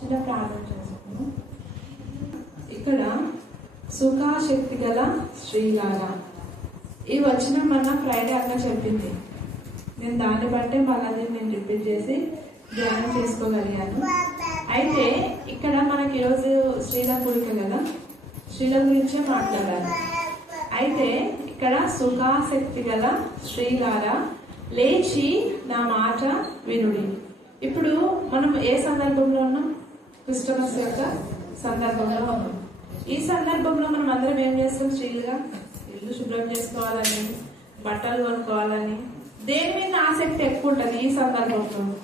చిన్న ప్రార్థన చేసుకుందాం ఇక్కడ సుఖాశక్తి గల శ్రీగార ఈ వచ్చిన మన ఫ్రైడే అక్క చెప్పింది. నేను దాన్ని బట్టే మళ్ళీ నేను రిపీట్ చేసి ధ్యానం చేసుకోగలిగాను. అయితే ఇక్కడ మనకి ఈరోజు శ్రీల కూడిక కదా? శ్రీల గురించే మాట్లాడాలి. అయితే ఇక్కడ సుఖాశక్తి గల శ్రీలాల లేచి నా మాట వినుడి. ఇప్పుడు మనం ఏ సందర్భంలో ఉన్నాం? క్రిస్టమస్ యొక్క సందర్భంలో ఉన్నాం. ఈ సందర్భంలో మనం అందరం ఏం చేస్తాం? స్త్రీలుగా ఇల్లు శుభ్రం చేసుకోవాలని బట్టలు కొనుక్కోవాలని. దేని మీద ఆసక్తి ఎక్కువ ఉంటుంది ఈ సందర్భంలో?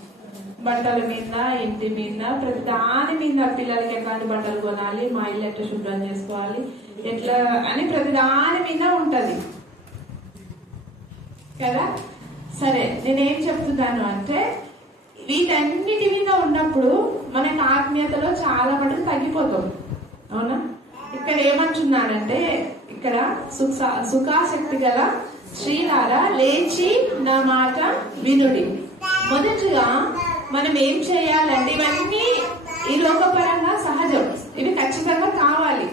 బట్టల మీద ఇంటి మీద ప్రతి దాని మీద పిల్లలకి ఎట్లాంటి బట్టలు కొనాలి? మా ఇల్లు ఎట్లా శుభ్రం చేసుకోవాలి? ఎట్లా అని ప్రతి దాని మీద ఉంటుంది. కదా? సరే నేనేం చెప్తున్నాను అంటే వీటన్నిటి మీద ఉన్నప్పుడు మనకి ఆత్మీయతలో చాలా మటుకు తగ్గిపోతాం అవునా? ఇక్కడ ఏమంటున్నానంటే ఇక్కడ సుఖ సుఖాశక్తి గల శ్రీలారా లేచి నా మాట వినుడి. మొదటిగా మనం ఏం చేయాలంటే ఇవన్నీ ఈ లోకపరంగా సహజం. ఇవి ఖచ్చితంగా కావాలి.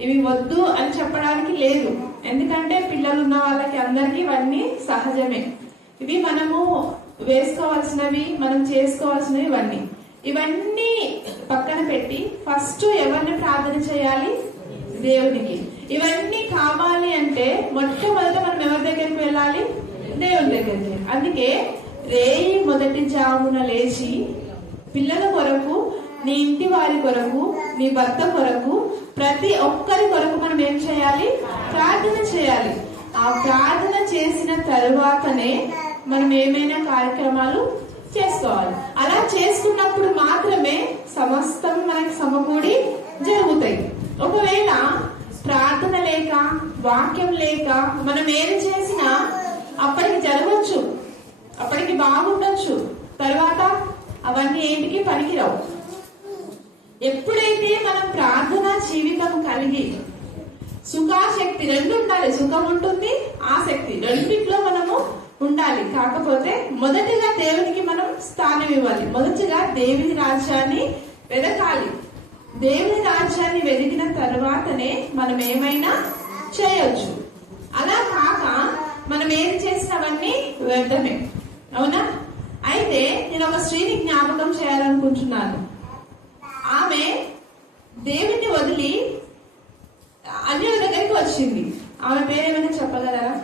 ఇవి వద్దు అని చెప్పడానికి లేదు. ఎందుకంటే పిల్లలు ఉన్న వాళ్ళకి అందరికీ ఇవన్నీ సహజమే. ఇవి మనము వేసుకోవాల్సినవి మనం చేసుకోవాల్సినవి ఇవన్నీ. ఇవన్నీ పక్కన పెట్టి ఫస్ట్ ఎవరిని ప్రార్థన చేయాలి? దేవునికి. ఇవన్నీ కావాలి అంటే మొట్టమొదట మనం ఎవరి దగ్గరికి వెళ్ళాలి? దేవుని దగ్గరికి. అందుకే రేయి మొదటి జామున లేచి పిల్లల కొరకు నీ ఇంటి వారి కొరకు నీ భర్త కొరకు ప్రతి ఒక్కరి కొరకు మనం ఏం చేయాలి? ప్రార్థన చేయాలి. ఆ ప్రార్థన చేసిన తరువాతనే మనం ఏమైనా కార్యక్రమాలు చేసుకోవాలి అలా చేసుకున్నప్పుడు మాత్రమే సమస్తం మనకి సమకూడి జరుగుతాయి. ఒకవేళ ప్రార్థన లేక వాక్యం లేక మనం ఏది చేసినా అప్పటికి జరగవచ్చు అప్పటికి బాగుండొచ్చు. తర్వాత అవన్నీ ఏంటికి పనికిరావు. ఎప్పుడైతే మనం ప్రార్థన జీవితం కలిగి సుఖాశక్తి రెండు ఉండాలి సుఖం ఉంటుంది ఆసక్తి రెండిట్లో మనము ఉండాలి. కాకపోతే మొదటిగా దేవునికి మనం స్థానం ఇవ్వాలి. మొదటిగా దేవుని రాజ్యాన్ని వెదకాలి. దేవుని రాజ్యాన్ని వెదిగిన తర్వాతనే మనం ఏమైనా చేయొచ్చు. అలా కాక మనం ఏం చేసినవన్నీ వ్యర్థమే. అవునా? అయితే నేను ఒక స్త్రీని జ్ఞాపకం చేయాలనుకుంటున్నాను. ఆమె దేవుని వదిలి అన్యుల దగ్గరికి వచ్చింది. ఆమె పేరు ఏమైనా చెప్పగలరా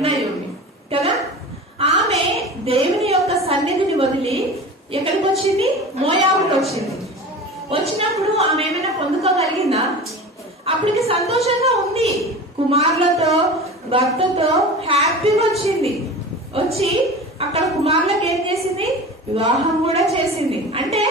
నయోమి. కదా? ఆమె దేవుని యొక్క సన్నిధిని వదిలి ఎక్కడికి వచ్చింది మోయాబుకి వచ్చింది. వచ్చినప్పుడు ఆమె ఏమైనా పొందుకోగలిగిందా? అప్పటికి సంతోషంగా ఉంది. కుమారులతో భర్తతో హ్యాపీగా వచ్చింది. వచ్చి అక్కడ కుమారులకు ఏం చేసింది? వివాహం కూడా చేసింది. అంటే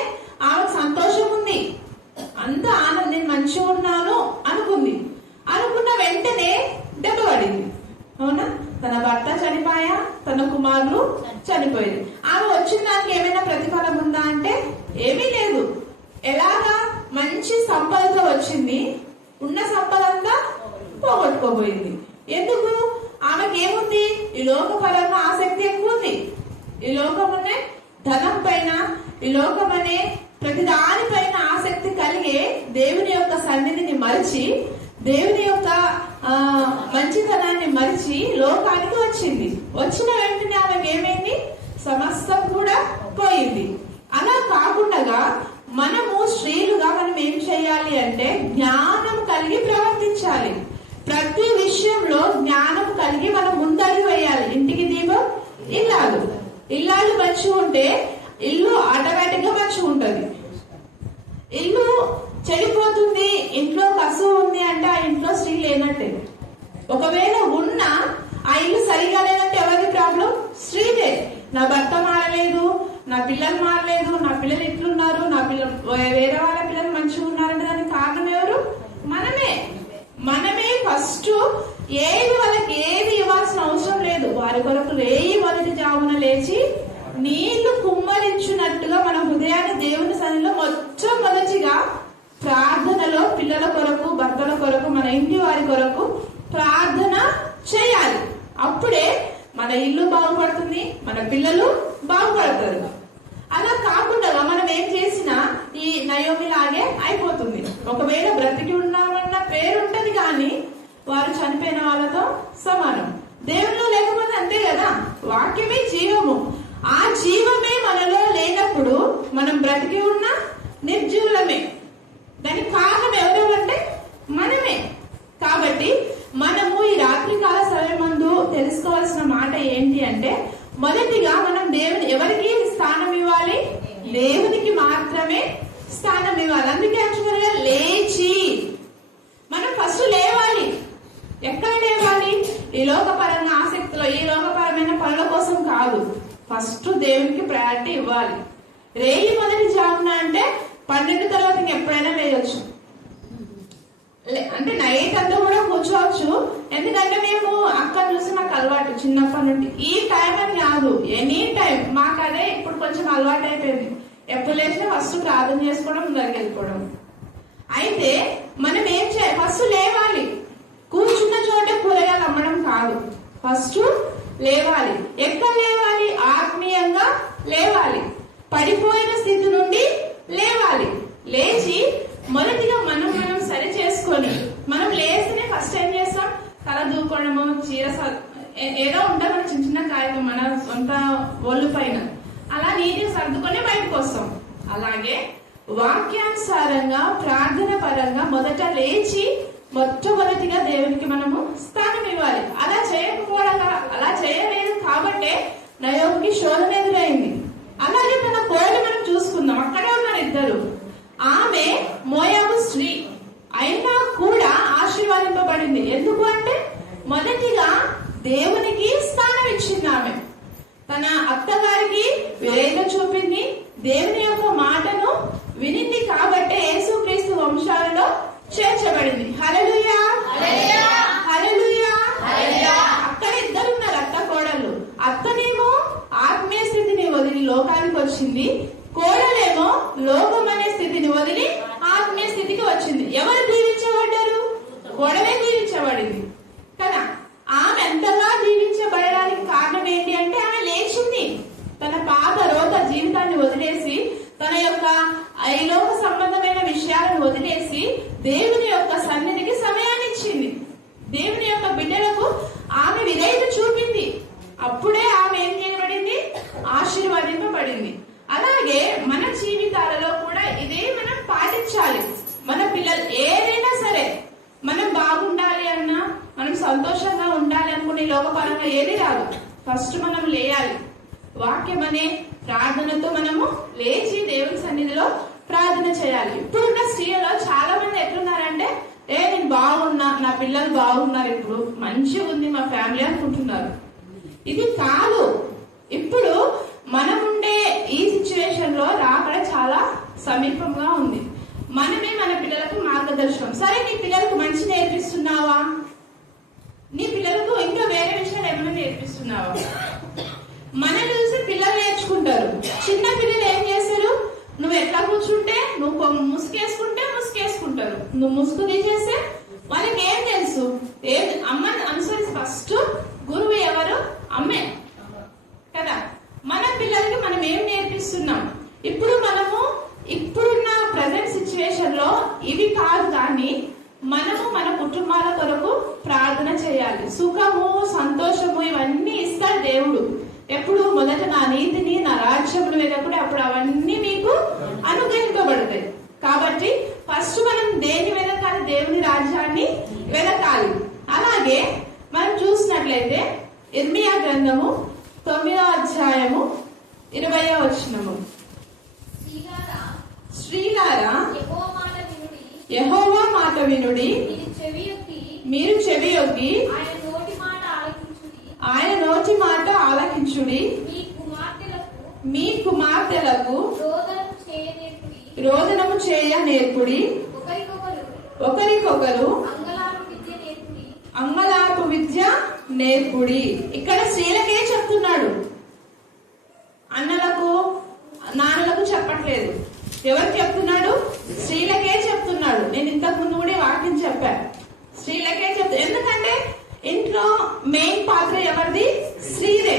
ఇల్లాలు మంచిగా ఉంటే నీళ్ళు కుమ్మరించున్నట్టుగా మన హృదయాన్ని దేవుని సన్నిలో మొట్టమొదటిగా మొదటిగా ప్రార్థనలో పిల్లల కొరకు భర్తల కొరకు మన ఇంటి వారి కొరకు ప్రార్థన చేయాలి. అప్పుడే మన ఇల్లు బాగుపడుతుంది మన పిల్లలు బాగుపడతారు. అలా కాకుండా మనం ఏం చేసినా ఈ నయోమి లాగే అయిపోతుంది. ఒకవేళ బ్రతికి ఉన్నామన్న పేరు ఉంటది కానీ వారు చనిపోయిన వాళ్ళతో సమానం. దేవుళ్ళు లేకపోతే అంతే కదా? వాక్యమే జీవము. ఆ జీవమే మనలో లేనప్పుడు మనం బ్రతికి ఉన్న నిర్జీవులమే దానికి కారణం ఎవరెవరంటే మనమే. కాబట్టి మనము ఈ రాత్రికాల సమయమందు తెలుసుకోవాల్సిన మాట ఏంటి అంటే మొదటిగా మనం దేవుని ఎవరికి స్థానం ఇవ్వాలి? దేవునికి మాత్రమే స్థానం ఇవ్వాలి. అందుకే అంటున్నారుగా లేచి. మనం ఫస్ట్ లేవాలి. ఎక్కడ లేవాలి? ఈ లోకపరంగా ఆసక్తిలో ఈ లోకపరమైన పనుల కోసం కాదు. ఫస్ట్ దేవునికి ప్రయారిటీ ఇవ్వాలి. రేయి మొదటి జామున అంటే పన్నెండు తర్వాత ఇంక ఎప్పుడైనా వేయొచ్చు. లే- అంటే నైట్ అంతా కూడా కూర్చోవచ్చు. ఎందుకంటే మేము అక్క చూసి నాకు అలవాటు చిన్నప్పటి నుండి. ఈ టైం అని కాదు ఎనీ టైం మాకు అదే ఇప్పుడు కొంచెం అలవాటు అయిపోయింది. ఎప్పుడు లేచినా ఫస్ట్ ప్రార్థన చేసుకోవడం ముందరికి వెళ్ళిపోవడం. అయితే మనం ఏం చేయాలి? ఫస్ట్ లేవాలి. కూర్చున్న చోట కూరగాయలు అమ్మడం కాదు. ఫస్ట్ లేవాలి. ఎక్కడ లేవాలి? లేవాలి. పడిపోయిన స్థితి నుండి లేవాలి. లేచి మొదటిగా మనం మనం సరి చేసుకొని మనం లేస్తేనే ఫస్ట్ ఏం చేస్తాం? తల దూకోవడము చీర ఏ- ఏదో ఉంటుంది మన చిన్న చిన్న కాయలు మన సొంత ఒళ్ళు పైన. అలా నీటిని సర్దుకొని బయటకు వస్తాం. అలాగే వాక్యానుసారంగా ప్రార్థన పరంగా మొదట లేచి మొట్టమొదటిగా దేవునికి మనము స్థానం ఇవ్వాలి. అలా చేయకపోవడం అలా చేయలేదు కాబట్టే నయోకి శోధన ఎదురైంది. అలాగే మన కోడలు మనం చూసుకుందాం. అక్కడే ఉన్నారు ఇద్దరు. ఆమె మోయాబు స్త్రీ. అయినా కూడా ఆశీర్వాదింపబడింది. ఎందుకు అంటే మొదటిగా దేవునికి స్థానం ఇచ్చింది ఆమె. తన అత్తగారికి విరేత చూపింది. దేవుని యొక్క మాటను వినింది కాబట్టే యేసుక్రీస్తు వంశాలలో చేర్చబడింది. హల్లెలూయా. హల్లెలూయా అక్కడ ఇద్దరు ఉన్నారు అత్త కోడళ్ళు అత్తనేమో ఆత్మీయ స్థితిని వదిలి లోకానికి వచ్చింది. కోడలేమో లోకం అనే స్థితిని వదిలి ఆత్మీయ స్థితికి వచ్చింది. ఎవరు జీవించబడ్డారు? కోడలే జీవించబడింది. కదా ఆమె ఎంతగా జీవించబడడానికి కారణం ఏంటి అంటే ఆమె లేచింది. తన పాత రోత జీవితాన్ని వదిలేసి తన యొక్క ఐలోక సంబంధమైన విషయాలను వదిలేసి దేవుని యొక్క సన్నిధికి సమయాన్ని ఇచ్చింది దేవుని యొక్క బిడ్డలకు ఆమె విధేయత చూపింది అప్పుడే ఆమె ఏం చేయబడింది ఆశీర్వదింపబడింది అలాగే మన జీవితాలలో కూడా ఇదే మనం పాటించాలి మన పిల్లలు ఏదైనా సరే మనం బాగుండాలి అన్నా మనం సంతోషంగా ఉండాలి అనుకునే లోకపరంగా ఏది రాదు ఫస్ట్ మనం లేయాలి వాక్యం అనే ప్రార్థనతో మనము లేచి దేవుని సన్నిధిలో ప్రార్థన చేయాలి ఇప్పుడున్న స్త్రీలలో చాలా మంది ఎట్లున్నారంటే ఏ నేను బాగున్నా నా పిల్లలు బాగున్నారు ఇప్పుడు మంచిగా ఉంది మా ఫ్యామిలీ అనుకుంటున్నారు ఇది కాదు ఇప్పుడు మనం ఉండే ఈ సిచ్యువేషన్లో రాకడ చాలా సమీపంగా ఉంది. మనమే మన పిల్లలకు మార్గదర్శనం. సరే నీ పిల్లలకు మంచి నేర్పిస్తున్నావా? నీ పిల్లలకు ఇంకా వేరే విషయాలు ఏమైనా నేర్పిస్తున్నావా? మన చూసి పిల్లలు నేర్చుకుంటారు. చిన్న పిల్లలు ఏం చేస్తారు? నువ్వు ఎట్లా కూర్చుంటే నువ్వు ముసుకేసుకుంటే ముసుకేసుకుంటారు. నువ్వు ముసుగు తీసేస్తే వాళ్ళకి ఏం తెలుసు? ఏది? అమ్మని అనుసరి ఫస్ట్ గురువు ఎవరు? అమ్మే. కదా? మన పిల్లలకి మనం ఏం నేర్పిస్తున్నాం? ఇప్పుడు మనము ఇప్పుడున్న ప్రజెంట్ సిచ్యువేషన్లో ఇవి కాదు కానీ మనము మన కుటుంబాల కొరకు ప్రార్థన చేయాలి. సుఖము సంతోషము ఇవన్నీ ఇస్తాడు దేవుడు. ఎప్పుడు మొదట నా నీతిని నా రాజ్యమును వెతకుడు అప్పుడు అవన్నీ మీకు అనుగ్రహింపబడతాయి కాబట్టి ఫస్ట్ మనం దేని వెతకాలి దేవుని రాజ్యాన్ని వెతకాలి అలాగే మనం చూసినట్లయితే ఇర్మియా గ్రంథము తొమ్మిదో అధ్యాయము ఇరవయో వచనము శ్రీలారా, స్త్రీలారా యెహోవా మాట వినుడి. యెహోవా మాట వినుడి మీరు చెవియొగ్గి మీరు చెవియొగ్గి ఆయన నోటి మాట ఆలకించుడి. ఆయన నోటి మాట ఆలకించుడి మీ కుమార్తెలకు మీ కుమార్తెలకు రోదనం చేయనేర్పుడి. రోదనము చేయ నేర్పుడి ఒకరికొకరు ఒకరికొకరు అంగలార్పు విద్య నేర్పుడి. అంగలార్పు విద్య నేర్పుడి ఇక్కడ స్త్రీలకే చెప్తున్నాడు అన్నలకు నాన్నలకు చెప్పట్లేదు ఎవరికి చెప్తున్నాడు స్త్రీలకే చెప్తున్నాడు నేను ఇంతకు ముందు కూడా ఈ వాక్యం చెప్పాను స్త్రీలకే చెప్తా ఎందుకంటే ఇంట్లో మెయిన్ పాత్ర ఎవరిది స్త్రీదే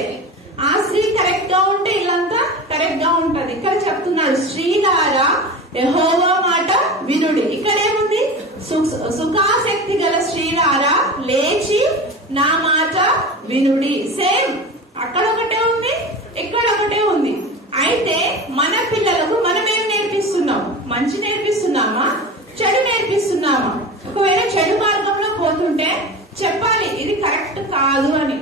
ఆ స్త్రీ కరెక్ట్గా ఉంటే ఇల్లంతా కరెక్ట్గా ఉంటది ఇక్కడ చెప్తున్నాడు స్త్రీలారా యెహోవా మాట వినుడి ఇక్కడ ఏముంది సు- సుఖాసక్తి గల స్త్రీలారా లేచి నా మాట వినుడి సేమ్ అక్కడ ఒకటే ఉంది ఇక్కడ ఒకటే ఉంది అయితే మన పిల్లలకు మనం ఏం నేర్పిస్తున్నాం మంచి నేర్పిస్తున్నామా చెడు నేర్పిస్తున్నామా ఒకవేళ చెడు మార్గంలో పోతుంటే చెప్పాలి ఇది కరెక్ట్ కాదు అని.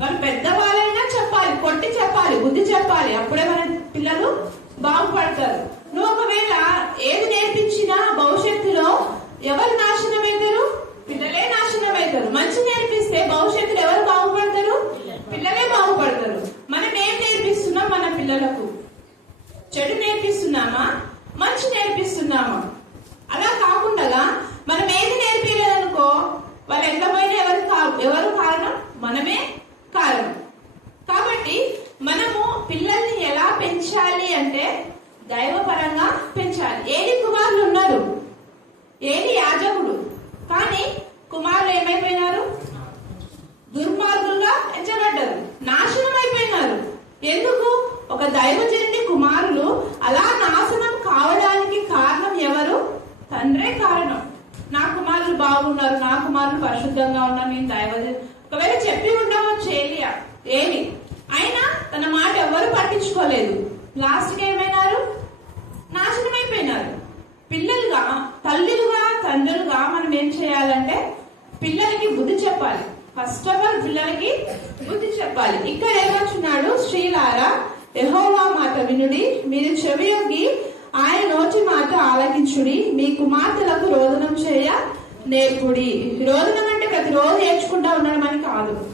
వాళ్ళు పెద్దవాళ్ళైనా చెప్పాలి కొట్టి చెప్పాలి బుద్ధి చెప్పాలి. అప్పుడే మన పిల్లలు బాగుపడతారు. నువ్వు ఒకవేళ ఏది నేర్పించినా భవిష్యత్తులో ఎవరు నాశనం అవుతారు పిల్లలే నాశనం అవుతారు మంచి నేర్పిస్తే భవిష్యత్తులో ఎవరు బాగుపడతారు? పిల్లలే బాగుపడతారు. మనం ఏం నేర్పిస్తున్నాం మన పిల్లలకు? చెడు నేర్పిస్తున్నామా? మంచి నేర్పిస్తున్నామా? అలా కాకుండా మనం ఏది నేర్పించలేదనుకో వాళ్ళు ఎంత పోయినా ఎవరు ఎవరు కారణం? మనమే కారణం. కాబట్టి మనము పిల్లల్ని ఎలా పెంచాలి అంటే దైవపరంగా పెంచాలి. ఏది కుమారులు ఉన్నారు. ఏది యాజకుడు. కానీ కుమారులు ఏమైపోయినారు? దుర్మార్గులుగా ఎంచబడ్డారు నాశనం అయిపోయినారు. ఎందుకు? ఒక దైవజనుడి కుమారులు అలా నాశనం కావడానికి కారణం ఎవరు? తండ్రే కారణం. నా కుమారులు బాగున్నారు నా కుమారులు పరిశుద్ధంగా ఉన్నారు నేను దైవజన్ ఒకవేళ చెప్పి ఉండవచ్చు ఏలియా ఏలి అయినా తన మాట ఎవరు పట్టించుకోలేదు లాస్ట్కి ఏమైనారు నాశనం అయిపోయినారు పిల్లలుగా తల్లులుగా తండ్రులుగా మనం ఏం చేయాలంటే పిల్లలకి బుద్ధి చెప్పాలి ఫస్ట్ ఆఫ్ ఆల్ పిల్లలకి బుద్ధి చెప్పాలి ఇక్కడ ఏమొచ్చున్నాడు శ్రీలారా యెహోవా మాట వినుడి మీరు చెవియొగ్గి ఆయన నోటి మాట ఆలకించుడి మీ కుమార్తెలకు రోదనం చేయ నేర్పుడి. రోదనం అంటే ప్రతిరోజు నేర్చుకుంటా ఉండడం అని కాదు.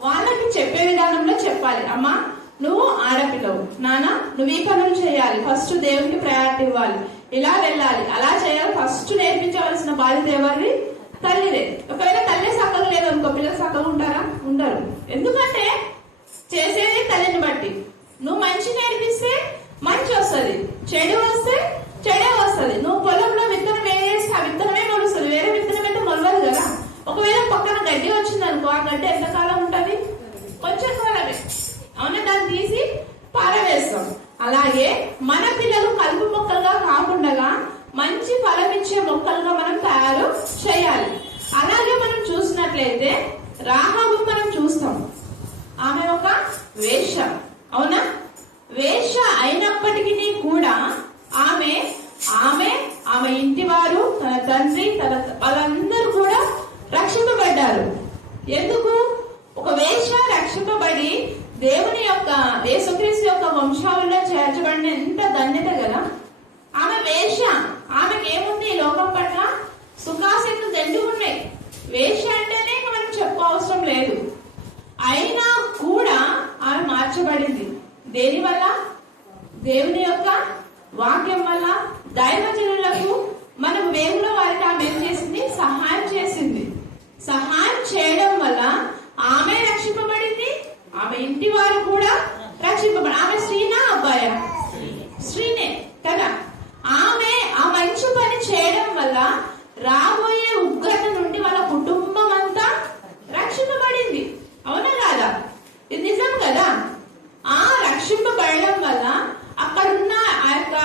వాళ్ళకి చెప్పే విధానంలో చెప్పాలి. అమ్మా నువ్వు ఆడపిల్లవు. నాన్న నువ్వు ఈ పనులు చేయాలి. ఫస్ట్ దేవునికి ప్రయారిటీ ఇవ్వాలి. ఇలా వెళ్ళాలి. అలా చేయాలి. ఫస్ట్ నేర్పించవలసిన బాధ్యత ఎవరి తల్లిదే. ఒకవేళ తల్లి సక్కగా లేదు అనుకో పిల్లలు సక్కగా ఉంటారా? ఉండరు. ఎందుకంటే చేసేది తల్లిని బట్టి. నువ్వు మంచి నేర్పిస్తే మంచి వస్తుంది. చెడు వస్తే చెడే వస్తుంది. నువ్వు పొలంలో విత్తనం ఏం ఆ విత్తనమే మొలుస్తుంది వేరే విత్తనం అయితే మొలవదు కదా. ఒకవేళ పక్కన గడ్డి వచ్చింది అనుకో ఆ గడ్డి ఎంతకాలం ఉంటుంది? కొంచెం కాలమే. అవునా? దాన్ని తీసి పారవేస్తాం. అలాగే మన పిల్లలు కలుపు మొక్కలుగా కాకుండా మంచి ఫలం ఇచ్చే మొక్కలుగా మనం తయారు చేయాలి. అలాగే మనం చూసినట్లయితే రాహ మనం చూస్తాం ఆమె ఒక వేష అవునా వేష అయినప్పటికీ కూడా ఆమె ఆమె ఆమె ఇంటి వారు తన తండ్రి తన వాళ్ళందరూ కూడా రక్షింపబడ్డారు ఎందుకు ఒక వేష రక్షింపబడి దేవుని యొక్క యేసుక్రీస్తు యొక్క వంశావళిలో చేర్చబడిన ఎంత ధన్యత కదా ఆమె వేష ఆమెకి ఏముంది ఈ లోకం పట్ల సుఖాసక్తులు దండి ఉన్నాయి వేష అంటేనే ఇక మనం చెప్ప అవసరం లేదు అయినా కూడా ఆమె మార్చబడింది దేని వల్ల దేవుని యొక్క వాక్యం వల్ల దైవజనులకు మనం వేగులో వారికి ఆమె ఏం చేసింది? సహాయం చేసింది. సహాయం చేయడం వల్ల ఆమె రక్షింపబడింది. ఆమె ఇంటి వారు కూడా రక్షింపబడి ఆమె స్త్రీనా? అబ్బాయా? స్త్రీనే. కదా? ఆమె ఆ మంచి పని చేయడం వల్ల రాబోయే ఉగ్రత నుండి వాళ్ళ కుటుంబం అంతా రక్షింపబడింది. అవునా కాదా? ఇది నిజం కదా ఆ రక్షింపబడడం వల్ల అక్కడున్న ఆ యొక్క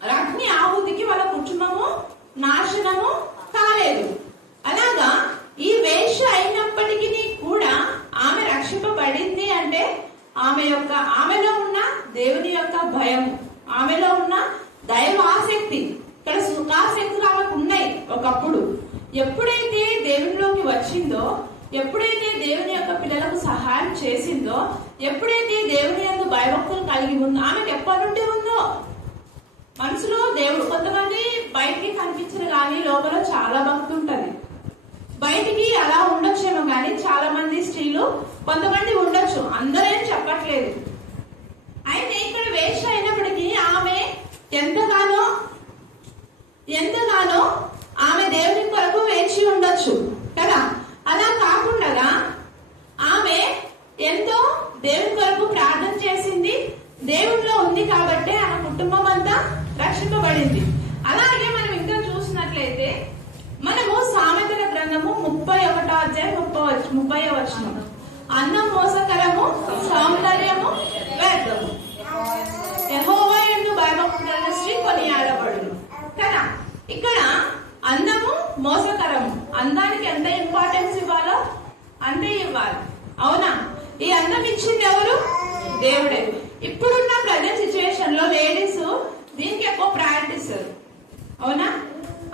అగ్ని ఆహుతికి వాళ్ళ కుటుంబము నాశనము కాలేదు అలాగా ఈ వేష అయినప్పటికీ కూడా ఆమె రక్షింపబడింది అంటే ఆమె యొక్క ఆమెలో ఉన్న దేవుని యొక్క భయం ఆమెలో ఉన్న దైవ ఆసక్తి ఇక్కడ సుఖాసక్తులు ఆమెకు ఉన్నాయి ఒకప్పుడు. ఎప్పుడైతే దేవునిలోకి వచ్చిందో ఎప్పుడైతే దేవుని యొక్క పిల్లలకు సహాయం చేసిందో ఎప్పుడైతే దేవుని యొక్క భయభక్తులు కలిగి ఉందో ఆమెకు ఎప్పటి నుండి ఉందో? మనసులో దేవుడు కొంతమంది బయటికి కనిపించరు కానీ లోపల చాలా భక్తి ఉంటుంది. బయటికి అలా ఉండొచ్చేమో కానీ చాలా మంది స్త్రీలు కొంతమంది ఉండొచ్చు. అందరేం చెప్పట్లేదు. అయితే ఇక్కడ వేష అయినప్పటికీ ఆమె ఎంతగానో ఎంతగానో ఆమె దేవుని కొరకు వేచి ఉండొచ్చు కదా? అలా కాకుండా ముప్పై వచనం. అన్నం మోసకరము సౌందర్యము వ్యర్థము. యహోవా ఎందు భయభక్తుల శ్రీ కొనియాడబడును. కదా ఇక్కడ అన్నము మోసకరము. అందానికి ఎంత ఇంపార్టెన్స్ ఇవ్వాలో అంతే ఇవ్వాలి. అవునా? ఈ అన్నం ఇచ్చింది ఎవరు? దేవుడే. ఇప్పుడున్న ప్రజెంట్ సిచ్యువేషన్లో లేడీస్ దీనికి ఎక్కువ ప్రయారిటీ అవునా?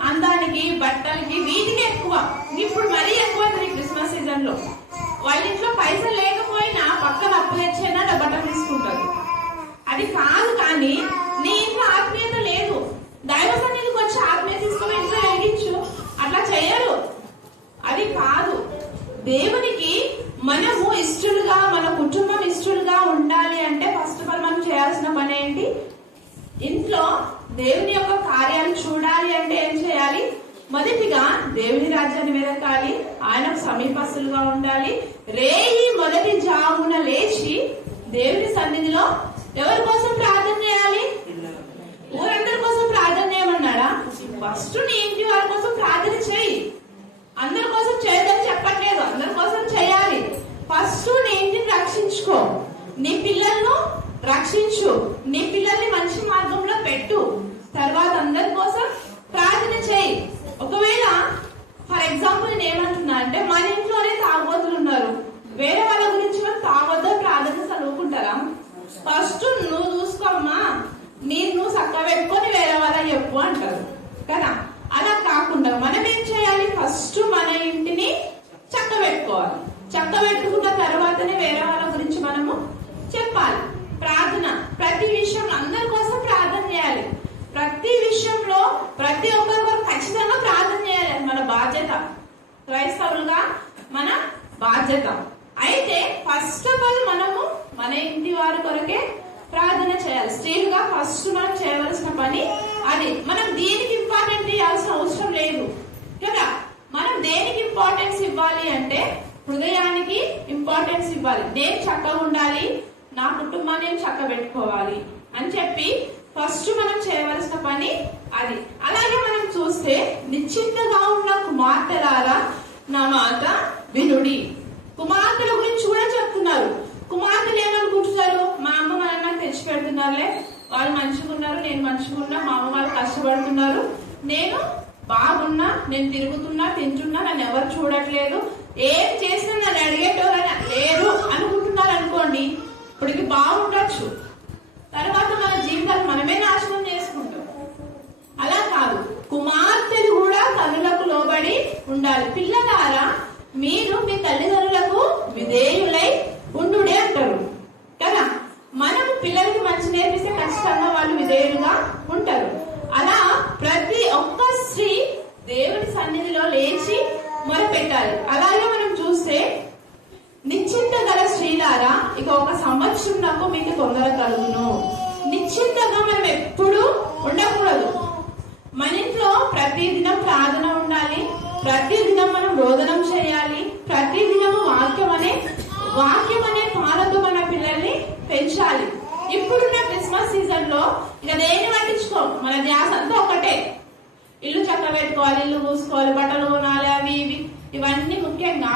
అందానికి బట్టలకి వీటికి ఎక్కువ. ఇప్పుడు మరీ ఎక్కువ ఈ క్రిస్మస్ సీజన్లో వాళ్ళ ఇంట్లో పైసలు లేకపోయినా పక్కన అప్పు తెచ్చైనా బట్టలు తీసుకుంటారు అది కాదు కానీ నీ ఇంట్లో ఆత్మీయత లేదు దైవ సన్నిధికి వచ్చి ఆత్మీయత తీసుకొని ఇంట్లో వెలిగించు అట్లా చేయరు అది కాదు దేవునికి మనము ఇష్టలుగా మన కుటుంబం ఇష్టలుగా ఉండాలి అంటే ఫస్ట్ ఆఫ్ ఆల్ మనం చేయాల్సిన పని ఏంటి ఇంట్లో దేవుని యొక్క కార్యాలు చూడాలి అంటే ఏం చేయాలి మొదటిగా దేవుని రాజ్యాన్ని వెతకాలి ఆయనకు సమీపస్తులుగా ఉండాలి రేయి మొదటి జామున లేచి దేవుని సన్నిధిలో ఎవరి కోసం ప్రార్థన చేయాలి ఊరందరి కోసం ప్రార్థన చేయమన్నాడా ఫస్ట్ నీ ఇంటి వారి కోసం ప్రార్థన చేయి అందరి కోసం చేయదని చెప్పట్లేదు అందరి కోసం చేయాలి ఫస్ట్ నీ ఇంటిని రక్షించుకో నీ పిల్లలను రక్షించు నీ పిల్లల్ని మంచి మార్గంలో పెట్టు తర్వాత అందరి కోసం ప్రార్థన చేయి ఒకవేళ ఫర్ ఎగ్జాంపుల్ నేను ఏమంటున్నా అంటే మన ఇంట్లోనే తాగబోతులు ఉన్నారు వేరే వాళ్ళ గురించి మనం తాగొద్దో ప్రార్థన చదువుకుంటారా ఫస్ట్ నువ్వు చూసుకోమ్మా నేను నువ్వు చక్క పెట్టుకొని వేరే వాళ్ళకి చెప్పు అంటారు కదా అలా కాకుండా మనం ఏం చేయాలి ఫస్ట్ మన ఇంటిని చక్క పెట్టుకోవాలి చక్క పెట్టుకున్న తర్వాతనే వేరే వాళ్ళ గురించి మనము చెప్పాలి ప్రార్థన ప్రతి విషయంలో అందరి కోసం ప్రార్థన చేయాలి ప్రతి విషయంలో ప్రతి ఒక్కరు కూడా ఖచ్చితంగా ప్రార్థన చేయాలి. అది మన బాధ్యత. క్రైస్తవులుగా మన బాధ్యత. అయితే ఫస్ట్ ఆఫ్ ఆల్ మనము మన ఇంటి వారి కొరకే ప్రార్థన చేయాలి. స్త్రీలుగా ఫస్ట్ మనం చేయవలసిన పని అది. మనం దీనికి ఇంపార్టెంట్ ఇవ్వాల్సిన అవసరం లేదు. కదా? మనం దేనికి ఇంపార్టెన్స్ ఇవ్వాలి అంటే హృదయానికి ఇంపార్టెన్స్ ఇవ్వాలి. నేను చక్కగా ఉండాలి నా కుటుంబాన్ని నేను చక్క పెట్టుకోవాలి అని చెప్పి ఫస్ట్ మనం చేయవలసిన పని అది. అలాగే మనం చూస్తే నిశ్చింతగా ఉన్న కుమార్తెలారా నా మాట వినుడి. కుమార్తెల గురించి కూడా చెప్తున్నారు. కుమార్తెలు ఏమనుకుంటున్నారు? మా అమ్మ మా నాన్న తెచ్చి పెడుతున్నారులే. వాళ్ళు మంచిగా ఉన్నారు నేను మంచిగా ఉన్నా మా అమ్మ వాళ్ళు కష్టపడుతున్నారు. నేను బాగున్నా నేను తిరుగుతున్నా తింటున్నా నన్ను ఎవరు చూడట్లేదు. ఏం చేసినా నన్ను అడిగేటోళ్ళని లేరు అనుకుంటున్నారు అనుకోండి ఇప్పటికి బాగుండొచ్చు. తర్వాత మన జీవితాలు మనమే నాశనం చేసుకుంటాం అలా కాదు కుమార్తెలు కూడా తల్లులకు లోబడి ఉండాలి. పిల్లలారా మీరు మీ తల్లిదండ్రులకు విధేయులై ఉండుడే అంటారు. కదా? మనం పిల్లలకి మంచి నేర్పిస్తే ఖచ్చితంగా వాళ్ళు విధేయులుగా ఉంటారు. అలా ప్రతి ఒక్క స్త్రీ దేవుడి సన్నిధిలో లేచి మొరపెట్టాలి. అలాగే మనం చూస్తే నిశ్చింత గల స్త్రీలారా ఇక ఒక సంవత్సరం నాకు మీకు తొందర కలుగును. నిశ్చింతగా మనం ఎప్పుడు ఉండకూడదు. మన ఇంట్లో ప్రతి దినం ప్రార్థన ఉండాలి. ప్రతి దినం మనం రోదనం చేయాలి. ప్రతి దినము వాక్యం అనే వాక్యం అనే పాలతో మన పిల్లల్ని పెంచాలి. ఇప్పుడున్న క్రిస్మస్ సీజన్లో ఇక దేన్ని పట్టించుకోం? మన ధ్యాస అంతా ఒకటే ఇల్లు చక్క పెట్టుకోవాలి ఇల్లు పూసుకోవాలి బట్టలు కొనాలి అవి ఇవి. ఇవన్నీ ముఖ్యంగా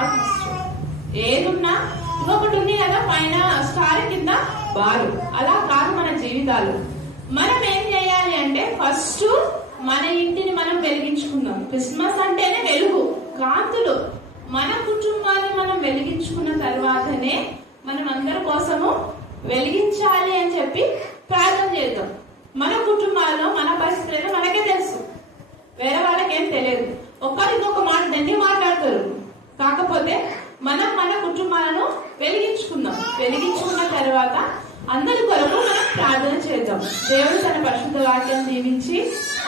ఏదున్నా ఇంకొకటి ఉంది కదా పైన స్టార్ కింద బారు. అలా కాదు మన జీవితాలు. మనం ఏం చేయాలి అంటే ఫస్ట్ మన ఇంటిని మనం వెలిగించుకుందాం క్రిస్మస్ అంటేనే వెలుగు కాంతులు. మన కుటుంబాన్ని మనం వెలిగించుకున్న తర్వాతనే మనం అందరి కోసము వెలిగించాలి అని చెప్పి ప్రార్థన చేద్దాం. మన కుటుంబాల్లో మన పరిస్థితులు మనకే తెలుసు. వేరే వాళ్ళకి ఏం తెలియదు ఒకరికొక మాట దండి మాట్లాడతారు? కాకపోతే మనం మన కుటుంబాలను వెలిగించుకుందాం వెలిగించుకున్న తర్వాత అందరి కొరకు మనం ప్రార్థన చేద్దాం. దేవుడు తన పరిశుద్ధ వాక్యం దీవించి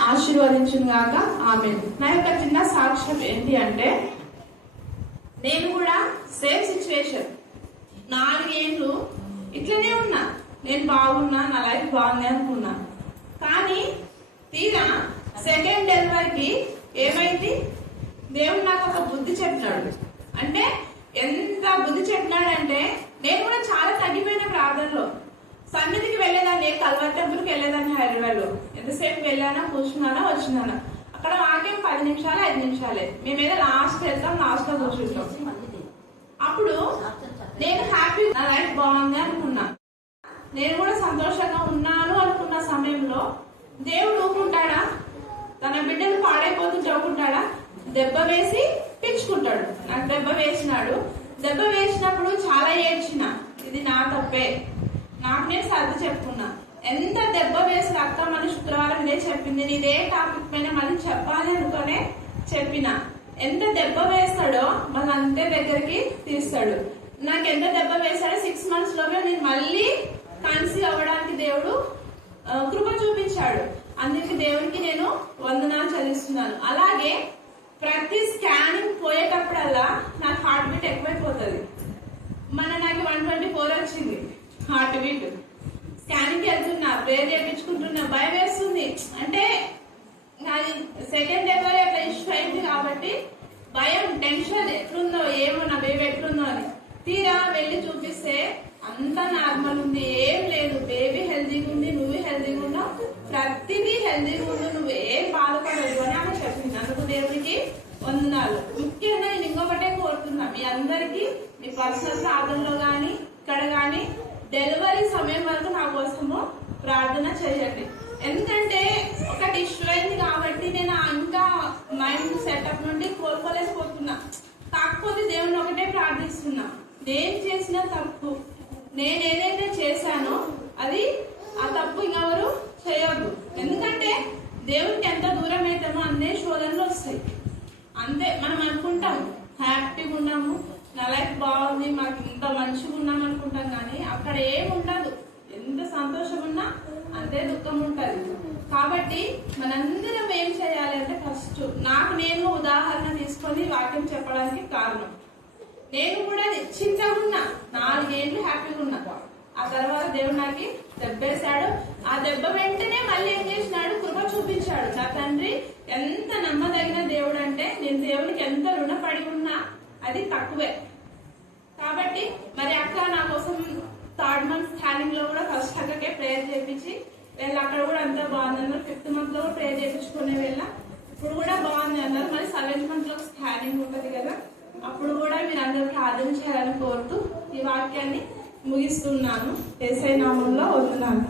ఆశీర్వదించును గాక ఆమె నా యొక్క చిన్న సాక్ష్యం ఏంటి అంటే నేను కూడా సేమ్ సిచ్యువేషన్. నాలుగేళ్ళు ఇట్లనే ఉన్నా. నేను బాగున్నా నా లైఫ్ బాగుంది అనుకున్నా. కానీ తీరా సెకండ్ డెలివరీకి ఏమైంది? దేవుడు నాకు ఒక బుద్ధి చెప్పినాడు. అంటే ఎంత బుద్ధి చెప్పినాడంటే నేను కూడా చాలా తగ్గిపోయిన ప్రార్థనలో. సన్నిధికి వెళ్ళేదాన్ని కల్వర్ టెంపుల్కి వెళ్ళేదాన్ని హైదరాబాద్లో. ఎంతసేపు వెళ్ళానా కూర్చున్నానా వచ్చినానా? అక్కడ వాక్యం పది నిమిషాలు ఐదు నిమిషాలే. మేమేదో లాస్ట్ వెళ్తాం లాస్ట్లో కూర్చుంటాం. అప్పుడు నేను హ్యాపీ నా లైఫ్ బాగుంది అనుకున్నా. నేను కూడా సంతోషంగా ఉన్నాను అనుకున్న సమయంలో దేవుడు ఊరుకుంటాడా తన బిడ్డలు పాడైపోతుంటే ఊరుకుంటాడా దెబ్బ వేసి పిచ్చుకుంటాడు. నాకు దెబ్బ వేసినాడు. దెబ్బ వేసినప్పుడు చాలా ఏడ్చిన ఇది నా తప్పే. నాకు నేను సర్ది చెప్పుకున్నా. ఎంత దెబ్బ వేసి అక్క మన శుక్రవారం ఇదే చెప్పింది. నేను ఇదే టాపిక్ పైన మళ్ళీ చెప్పాలి అనుకునే చెప్పిన. ఎంత దెబ్బ వేస్తాడో మన అంతే దగ్గరికి తీస్తాడు. నాకు ఎంత దెబ్బ వేస్తాడో సిక్స్ మంత్స్ లోపే నేను మళ్ళీ కన్సీవ్ అవ్వడానికి దేవుడు కృప చూపించాడు. అందుకే దేవునికి నేను వందనాలు చెల్లిస్తున్నాను. అలాగే ప్రతి స్కానింగ్ పోయేటప్పుడల్లా నాకు హార్ట్ బీట్ ఎక్కువైపోతుంది. మన నాకు వన్ ట్వంటీ ఫోర్ వచ్చింది. Heart beat. స్కానింగ్ వెళ్తున్నా ప్రేర్ చేయించుకుంటున్నా భయం వేస్తుంది. అంటే నాది సెకండ్ డెలివరీ అట్లా ఇష్యూ అయింది కాబట్టి భయం టెన్షన్ ఎట్లుందో ఏమో నా బేబీ ఎట్లుందో అని. తీరా వెళ్ళి చూపిస్తే అంతా నార్మల్ ఉంది ఏం లేదు. బేబీ హెల్తీగా ఉంది నువ్వు హెల్దీగా ఉన్నావు. ప్రతిదీ హెల్దీగా ఉంది నువ్వు ఏం బాధపడదు అని ఆమె చెప్పింది. అందుకు దేవునికి వందనాలు. ముఖ్యంగా నేను ఇంకొకటే కోరుతున్నా. మీ అందరికీ మీ పర్సనల్ సాధనలో గాని ఇక్కడ కానీ డెలివరీ సమయం వరకు నా కోసము ప్రార్థన చేయండి. ఎందుకంటే ఒకటి ఇష్యూ అయింది కాబట్టి నేను ఆ ఇంకా మైండ్ సెటప్ నుండి కోలుకోలేకపోతున్నా కాకపోతే దేవుని ఒకటే ప్రార్థిస్తున్నా. నేను చేసిన తప్పు నేను ఏదైతే చేశానో అది ఆ తప్పు ఇంకెవరు చేయొద్దు. ఎందుకంటే దేవునికి ఎంత దూరం అవుతామో అన్నీ శోధనలు వస్తాయి. అంతే మనం అనుకుంటాం హ్యాపీగా ఉన్నాము నా లైఫ్ బాగుంది మాకు ఇంత మంచిగా ఉన్నాం అనుకుంటాం కానీ అక్కడ ఏం ఉండదు. ఎంత సంతోషం ఉన్నా అంతే దుఃఖం ఉంటుంది. కాబట్టి మనందరం ఏం చేయాలి అంటే ఫస్ట్ నాకు నేను ఉదాహరణ తీసుకొని వాక్యం చెప్పడానికి కారణం. నేను కూడా చిన్నగా ఉన్నా నాలుగేళ్ళు హ్యాపీగా ఉన్నా ఆ తర్వాత దేవుడు నాకు దెబ్బేశాడు. ఆ దెబ్బ వెంటనే మళ్ళీ ఏం చేసినాడు? కృప చూపించాడు. నా తండ్రి ఎంత నమ్మదగిన దేవుడు అంటే నేను దేవునికి ఎంత రుణపడి ఉన్నా అది తక్కువే. కాబట్టి మరి అక్క నా కోసం థర్డ్ మంత్ స్కానింగ్లో కూడా ఫస్ట్ అక్కకే ప్రేయర్ చేయించి వీళ్ళు అక్కడ కూడా అంతా బాగుంది అన్నారు. ఫిఫ్త్ మంత్లో కూడా ప్రేయర్ చేయించుకునే వెళ్ళ. ఇప్పుడు కూడా బాగుంది అన్నారు. మరి సెవెంత్ మంత్లో స్కానింగ్ ఉంటది కదా అప్పుడు కూడా మీరు అందరూ ప్రార్థన చేయాలని కోరుతూ ఈ వాక్యాన్ని ముగిస్తున్నాను. ఎస్ఐ నామంలో వస్తున్నాను